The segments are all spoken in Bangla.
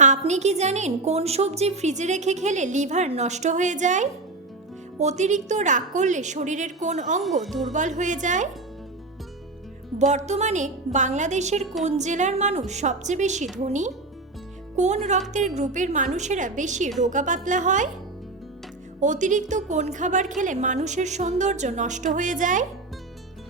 আপনি কি জানেন কোন সবজি ফ্রিজে রেখে খেলে লিভার নষ্ট হয়ে যায়? অতিরিক্ত রাগ করলে শরীরের কোন অঙ্গ দুর্বল হয়ে যায়? বর্তমানে বাংলাদেশের কোন জেলার মানুষ সবচেয়ে বেশি ধনী? কোন রক্তের গ্রুপের মানুষেরা বেশি রোগা পাতলা হয়? অতিরিক্ত কোন খাবার খেলে মানুষের সৌন্দর্য নষ্ট হয়ে যায়?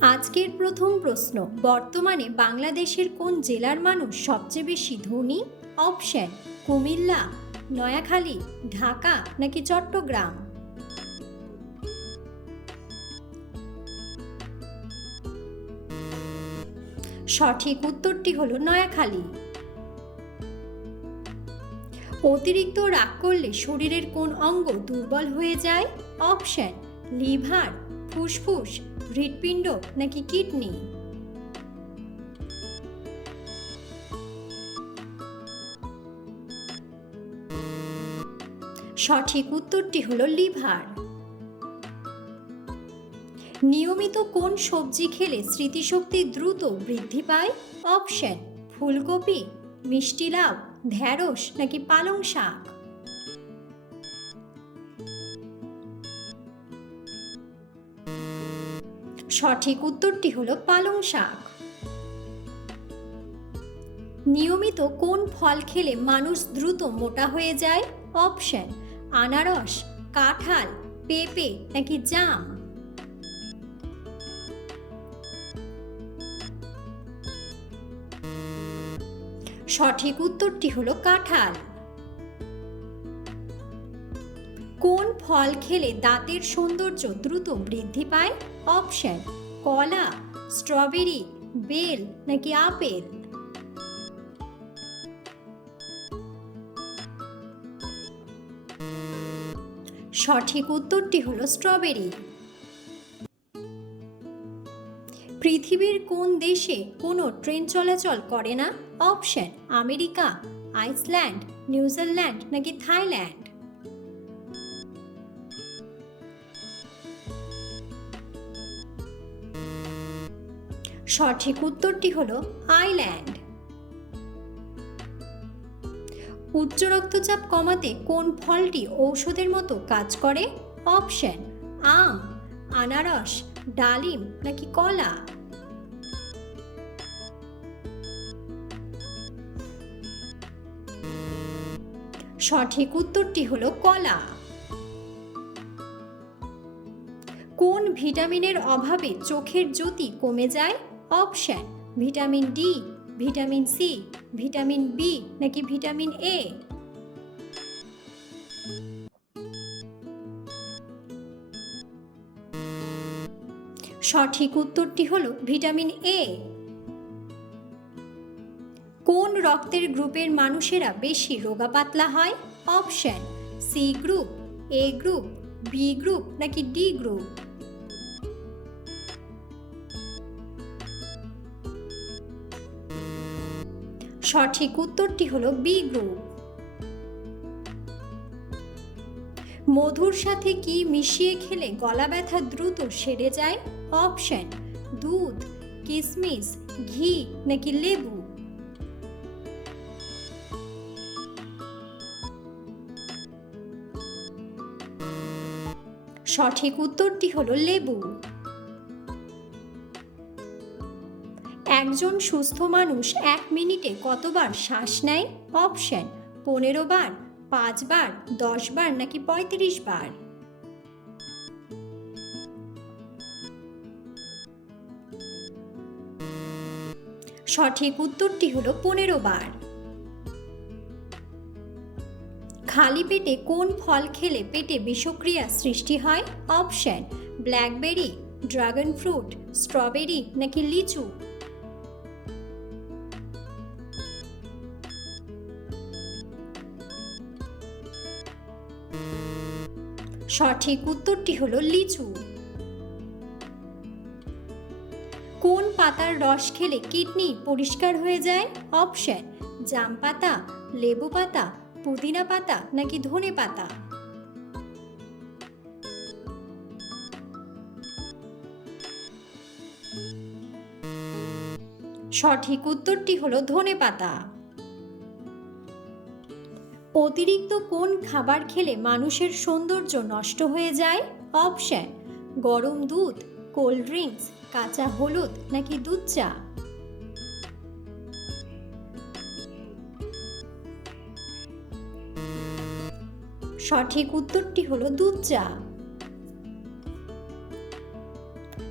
আজকের প্রথম প্রশ্ন, বর্তমানে বাংলাদেশের কোন জেলার মানুষ সবচেয়ে বেশি ধনী? অপশন, কুমিল্লা, নয়াখালী, ঢাকা নাকি চট্টগ্রাম? সঠিক উত্তরটি হল নয়াখালী। অতিরিক্ত রাগ করলে শরীরের কোন অঙ্গ দুর্বল হয়ে যায়? অপশন, লিভার ফুসফুস, হৃৎপিণ্ড নাকি কিডনি? সঠিক উত্তরটি হল লিভার। নিয়মিত কোন সবজি খেলে স্মৃতিশক্তি দ্রুত বৃদ্ধি পায়? অপশন, ফুলকপি, মিষ্টি লাউ ঢ্যাঁড়স নাকি পালং শাক? সঠিক উত্তরটি হলো পালং শাক। নিয়মিত কোন ফল খেলে মানুষ দ্রুত মোটা হয়ে যায়? অপশন, আনারস, কাঁঠাল, পেঁপে নাকি জাম? সঠিক উত্তরটি হলো কাঁঠাল। কোন ফল খেলে দাঁতের সৌন্দর্য দ্রুত বৃদ্ধি পায়? অপশন কলা স্ট্রবেরি বেল নাকি আপেল? সঠিক উত্তরটি হলো স্ট্রবেরি পৃথিবীর কোন দেশে কোনো ট্রেন চলাচল করে না? Option America Iceland New Zealand নাকি থাইল্যান্ড? সঠিক উত্তরটি হলো আইল্যান্ড। উচ্চ রক্তচাপ কমাতে কোন ফলটি ঔষধের মতো কাজ করে? অপশন, আম, আনারস, ডালিম নাকি কলা? সঠিক উত্তরটি হলো কলা। কোন ভিটামিনের অভাবে চোখের জ্যোতি কমে যায়? Option vitamin D vitamin C vitamin B নাকি ভিটামিন এ সঠিক উত্তরটি হলো ভিটামিন এ কোন রক্তের গ্রুপের মানুষেরা বেশি রোগা পাতলা হয়? Option C group A group B group নাকি ডি গ্রুপ সঠিক উত্তরটি হলো বি গ্রুপ। মধুর সাথে কি মিশিয়ে খেলে গলা ব্যথা দ্রুত সেরে যায়? অপশন, দুধ কিশমিশ ঘি নাকি লেবু? সঠিক উত্তরটি হলো লেবু। একজন সুস্থ মানুষ এক মিনিটে কতবার শ্বাস নেয়? অপশন, পনেরো বার, পাঁচ বার, দশ বার নাকি পঁয়ত্রিশ বার? সঠিক উত্তরটি হলো পনেরো বার। খালি পেটে কোন ফল খেলে পেটে বিষক্রিয়া সৃষ্টি হয়? Option, blackberry, dragon fruit, strawberry নাকি লিচু? সঠিক উত্তরটি হলো লিচু। কোন পাতার রস খেলে কিডনি পরিষ্কার হয়ে যায়? অপশন, জাম পাতা, লেবু পাতা, পুদিনা পাতা নাকি ধনে পাতা? সঠিক উত্তরটি হলো ধনে পাতা। অতিরিক্ত কোন খাবার খেলে মানুষের সৌন্দর্য নষ্ট হয়ে যায়? অপশন, গরম দুধ, কোল্ড ড্রিঙ্কস, কাঁচা হলুদ নাকি দুধ চা? সঠিক উত্তরটি হলো দুধ চা।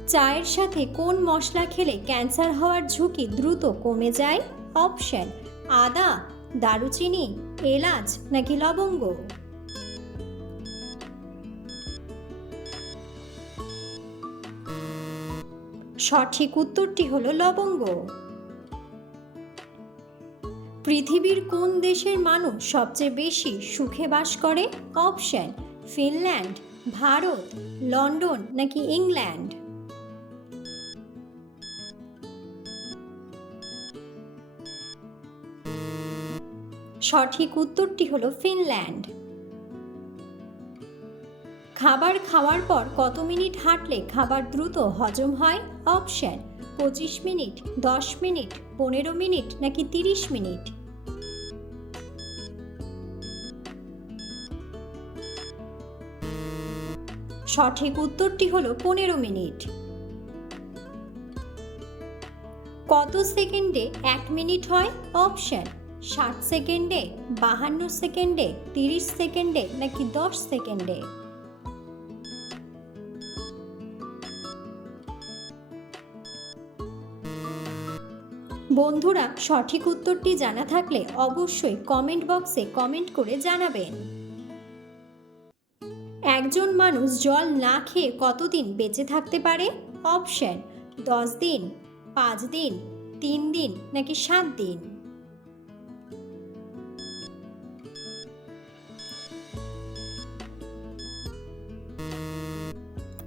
চায়ের সাথে কোন মশলা খেলে ক্যান্সার হওয়ার ঝুঁকি দ্রুত কমে যায়? অপশন, আদা দারুচিনি, এলাচ নাকি লবঙ্গ? সঠিক উত্তরটি হলো লবঙ্গ। পৃথিবীর কোন দেশের মানুষ সবচেয়ে বেশি সুখে বাস করে? অপশন, ফিনল্যান্ড, ভারত, লন্ডন নাকি ইংল্যান্ড? সঠিক উত্তরটি হলো ফিনল্যান্ড। খাবার খাওয়ার পর কত মিনিট হাঁটলে খাবার দ্রুত হজম হয়? অপশন, পঁচিশ মিনিট, দশ মিনিট, পনেরো মিনিট নাকি তিরিশ মিনিট? সঠিক উত্তরটি হলো পনেরো মিনিট। কত সেকেন্ডে এক মিনিট হয়? অপশন ষাট সেকেন্ডে, বাহান্ন সেকেন্ডে, তিরিশ সেকেন্ডে নাকি দশ সেকেন্ডে? বন্ধুরা, সঠিক উত্তরটি জানা থাকলে অবশ্যই কমেন্ট বক্সে কমেন্ট করে জানাবেন। একজন মানুষ জল না খেয়ে কতদিন বেঁচে থাকতে পারে? অপশন দশ দিন, পাঁচ দিন, তিন দিন নাকি সাত দিন?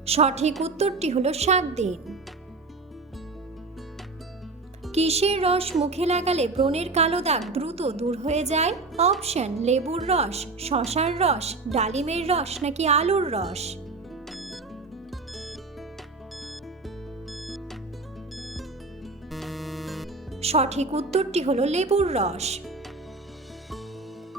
সঠিক উত্তরটি হলো সাত দিন। কিসের রস মুখে লাগালে ব্রণের কালো দাগ দ্রুত দূর হয়ে যায়? অপশন, লেবুর রস, শশার রস, ডালিমের রস নাকি আলুর রস? সঠিক উত্তরটি হলো লেবুর রস।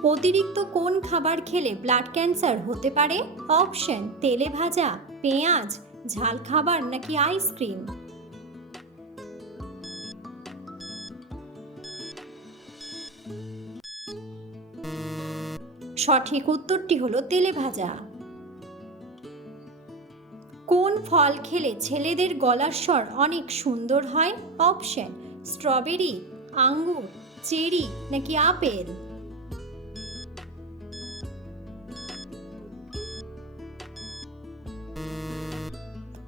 অতিরিক্ত কোন খাবার খেলে ব্লাড ক্যান্সার হতে পারে? অপশন, তেলে ভাজা পেঁয়াজ, ঝাল খাবার নাকি আইসক্রিম সঠিক উত্তরটি হলো তেলে ভাজা। কোন ফল খেলে ছেলেদের গলার স্বর অনেক সুন্দর হয়? অপশন, স্ট্রবেরি, আঙ্গুর, চেরি নাকি আপেল?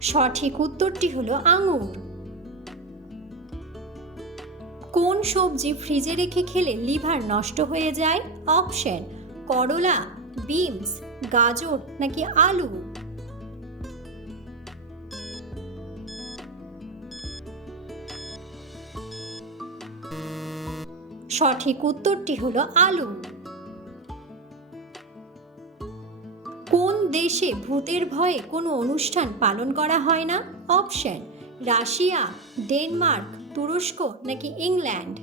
সঠিক উত্তরটি হলো আঙুর। কোন সবজি ফ্রিজে রেখে খেলে লিভার নষ্ট হয়ে যায়? অপশন, করলা, বিনস, গাজর নাকি আলু? সঠিক উত্তরটি হলো আলু। দেশে ভূতের ভয়ে কোনো অনুষ্ঠান পালন করা হয় না। অপশন, রাশিয়া, ডেনমার্ক, তুরস্ক নাকি ইংল্যান্ড?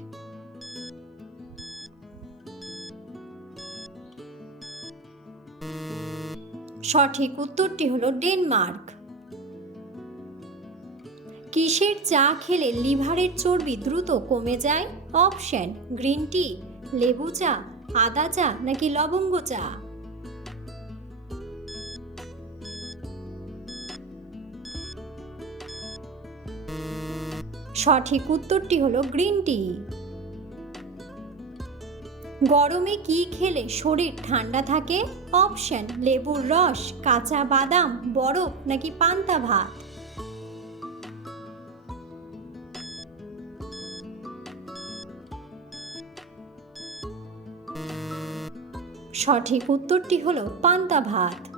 সঠিক উত্তরটি হলো ডেনমার্ক। কিসের চা খেলে লিভারের চর্বি দ্রুত কমে যায়? অপশন, গ্রিন টি, লেবু চা, আদা চা নাকি লবঙ্গ চা? সঠিক উত্তরটি হলো গ্রিন টি। গরমে কি খেলে শরীর ঠান্ডা থাকে? অপশন, লেবুর রস, কাঁচা বাদাম, বরফ নাকি পান্তা ভাত? সঠিক উত্তরটি হলো পান্তা ভাত।